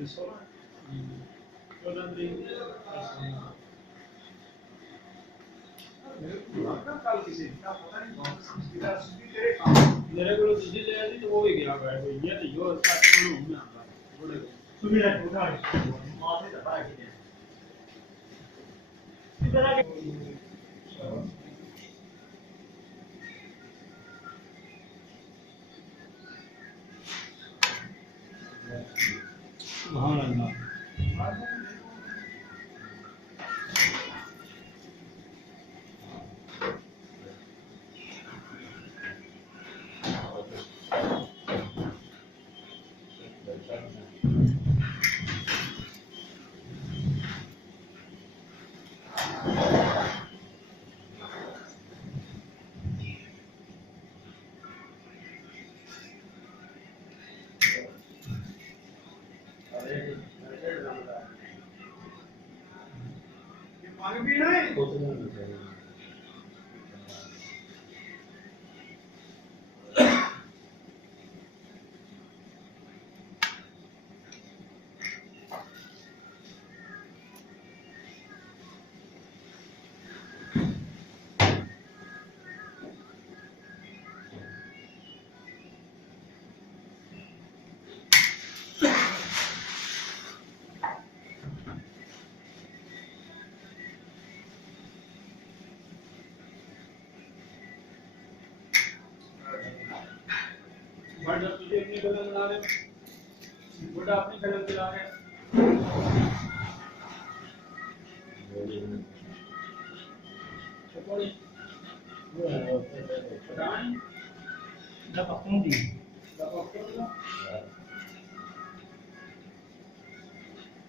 मेरे को दूसरी ले आई तो वो ही गया भाई ये नहीं हो साथ में घूमने आता बोले सुविधा उठा माथे दबा के इधर आके सुभान अल्लाह पानी पीना है बड़ा तुझे अपनी कलम चला रहे बड़ा अपनी कलम चला रहे चकोड़ी पटानी दपकुंडी दपकुंडी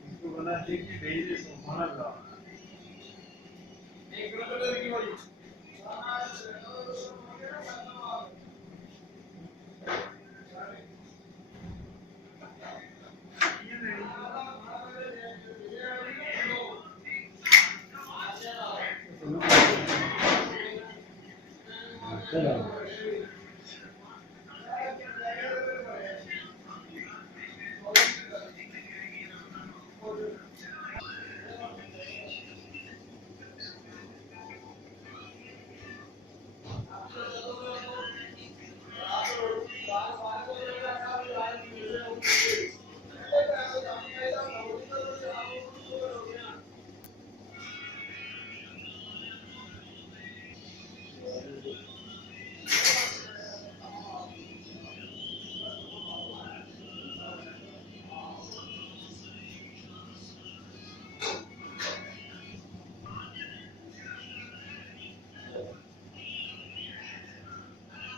इसको बना देख के भेज दे सुभान अल्लाह एक किलोमीटर की वाली चलो